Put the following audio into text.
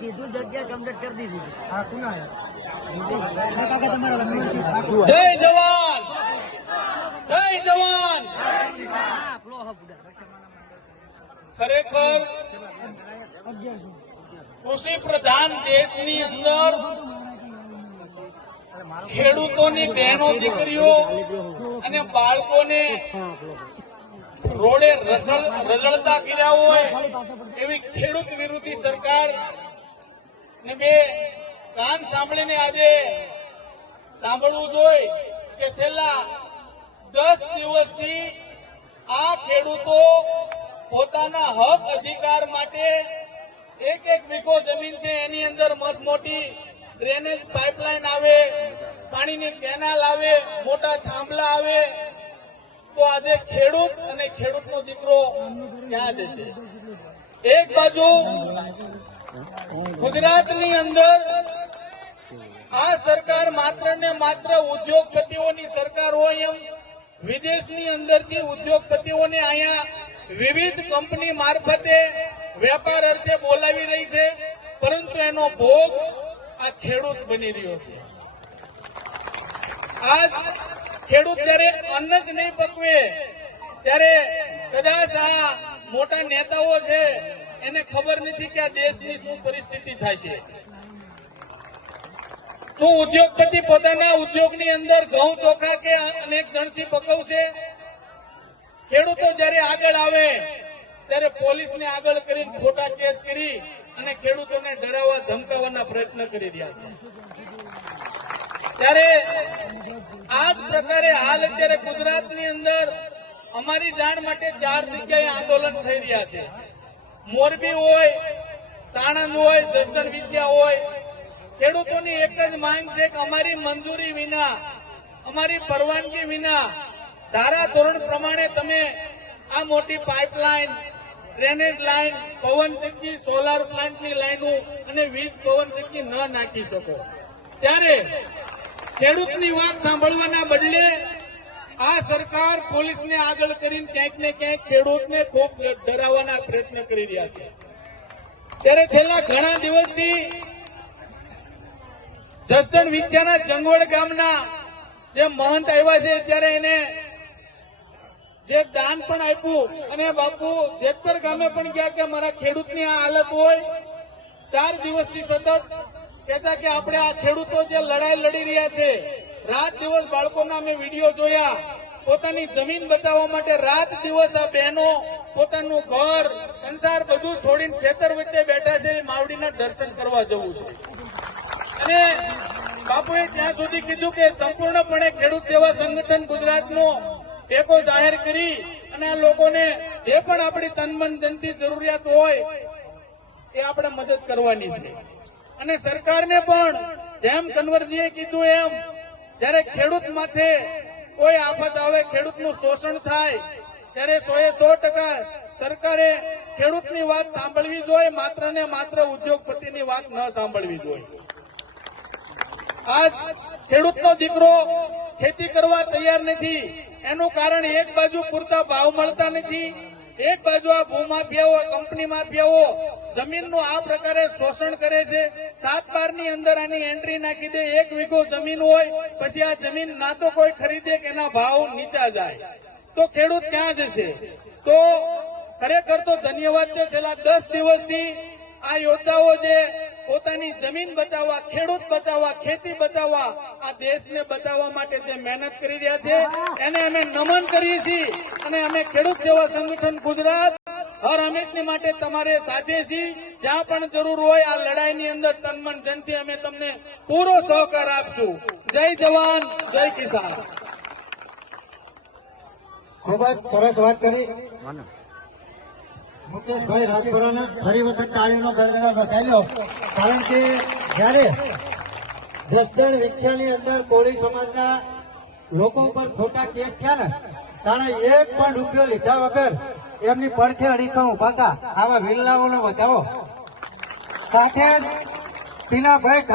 કીધું જગ્યા કમ્પ્લીટ કરી દીધી. જય જવાન, જય જવાન. ખરેખર કૃષિ પ્રધાન દેશની અંદર ખેડૂતોની બહેનો દીકરીઓ અને બાળકોને રોડે રઝળતા કર્યા હોય એવી ખેડૂત વિરોધી સરકાર ને બે કાન સાંભળીને આજે સાંભળવું જોઈએ કે છેલ્લા 10 દિવસથી આ ખેડૂતો પોતાના હક અધિકાર માટે એક વીઘો જમીન છે એની અંદર મસ્ત મોટી ડ્રેનેજ પાઇપલાઇન આવે, પાણીની કેનાલ આવે, મોટા થાંભલા આવે, તો આજે ખેડૂત અને ખેડૂતનો દીકરો ક્યાં જશે? એક બાજુ ગુજરાતની અંદર આ સરકાર માત્ર ને માત્ર ઉદ્યોગપતિઓની સરકાર હોય એમ વિદેશની અંદરથી ઉદ્યોગપતિઓને અહીંયા વિવિધ કંપની મારફતે વેપાર અર્થે બોલાવી રહી છે, પરંતુ એનો ભોગ આ ખેડૂત બની રહ્યો છે. આજ ખેડૂત જયારે અન્ન જ નહીં પકવે ત્યારે કદાચ આ મોટા નેતાઓ છે એને ખબર નથી કે આ દેશની શું પરિસ્થિતિ થશે. શું ઉદ્યોગપતિ પોતાના ઉદ્યોગની અંદર ઘઉં ચોખા કે અનેક ગણસી પકવશે? ખેડૂતો જયારે આગળ આવે ત્યારે પોલીસને આગળ કરી ખોટા કેસ કરી અને ખેડૂતોને ડરાવવા ધમકાવવાના પ્રયત્ન કરી રહ્યા છે. ત્યારે આ જ પ્રકારે હાલ અત્યારે ગુજરાતની અંદર અમારી જાણ માટે 4 જગ્યાએ આંદોલન થઈ રહ્યા છે. મોરબી હોય, સાણંદ હોય, જસદણ વિછિયા હોય. ખેડૂતોની એક જ માંગ છે કે અમારી મંજૂરી વિના, અમારી પરવાનગી વિના ધારા ધોરણ પ્રમાણે તમે આ મોટી પાઇપલાઇન, ડ્રેનેજ લાઇન, પવનચક્કી, સોલાર પ્લાન્ટની લાઇનો અને વીજ પવનચક્કી ન નાખી શકો. ત્યારે ખેડૂતની વાત સાંભળવાના બદલે આ સરકાર પોલીસને આગળ કરીને ક્યાંક ને ક્યાંક ખેડૂતને ખૂબ ડરાવવાના પ્રયત્ન કરી રહ્યા છે. ત્યારે છેલ્લા ઘણા દિવસથી જસદણ વિછિયાના જંગવડ ગામના જે મહંત આવ્યા છે ત્યારે એને જે દાન પણ આપ્યું અને બાપુ જેતર ગામે પણ ગયા કે મારા ખેડૂતની આ હાલત હોય. 4 દિવસથી સતત કહેતા કે આપણે આ ખેડૂતો જે લડાઈ લડી રહ્યા છે, રાત દિવસ બાળકોના અમે વિડીયો જોયા, પોતાની જમીન બચાવવા માટે રાત દિવસ આ બહેનો પોતાનું ઘર સંસાર બધું છોડીને ખેતર વચ્ચે બેઠા છે. માવડીના દર્શન કરવા જવું છે. અને બાપુએ ત્યાં સુધી કીધું કે સંપૂર્ણપણે ખેડૂત સેવા સંગઠન ગુજરાતનો ટેકો જાહેર કરી અને આ લોકોને જે પણ આપણી તનમન ધનથી જરૂરિયાત હોય એ આપણે મદદ કરવાની છે. અને સરકારને પણ જેમ કન્વરજીએ કીધું એમ જયારે ખેડૂત માથે કોઈ આફત આવે, ખેડૂતનું શોષણ થાય ત્યારે 100% સરકારે ખેડૂતની વાત સાંભળવી જોઈએ, માત્ર ને માત્ર ઉદ્યોગપતિની વાત ન સાંભળવી જોઈએ. આજ ખેડૂતનો દીકરો ખેતી કરવા તૈયાર નથી. એનું કારણ એક બાજુ પૂરતા ભાવ મળતા નથી, એક બાજુ આ ભૂમાફિયાઓ, કંપની માફિયાઓ જમીનનું આ પ્રકારે શોષણ કરે છે. 7/12 ની અંદર આની એન્ટ્રી નાખી દે. 1 વીઘો જમીન હોય પછી આ જમીન ના તો કોઈ ખરીદે કે એના ભાવ નીચા જાય તો ખેડૂત ક્યાં જશે? તો ખરેખર તો ધન્યવાદ છે. છેલ્લા 10 દિવસથી આ યોદ્ધાઓ જે પોતાની જમીન બચાવવા, ખેડૂત બચાવવા, ખેતી બચાવવા, આ દેશને બચાવવા માટે જે મહેનત કરી રહ્યા છે એને અમે નમન કરીએ છીએ. અને અમે ખેડૂત સેવા સંગઠન ગુજરાત હર હંમેશની માટે તમારે સાથે છીએ. જ્યાં પણ જરૂર હોય આ લડાઈની અંદર તનમન ધનથી અમે તમને પૂરો સહકાર આપશું. જય જવાન, જય કિસાન. ખૂબ જ સરસ વાત કરી મુકેશભાઈ રાજપુરાને. ફરી વખત તાળીનો ગણગણાટ બતાવ્યો. કારણ કે જયારે જસદણ વિછિયાની અંદર કોળી સમાજના લોકો ઉપર ખોટા કેસ થયા ને, તાણે 1 પણ રૂપિયો લીધા વગર એમની પડખે અડીખમ ઉભા હતા. આવા વિલ્લાઓને બચાવો. સાથે જ ટીનાભાઈ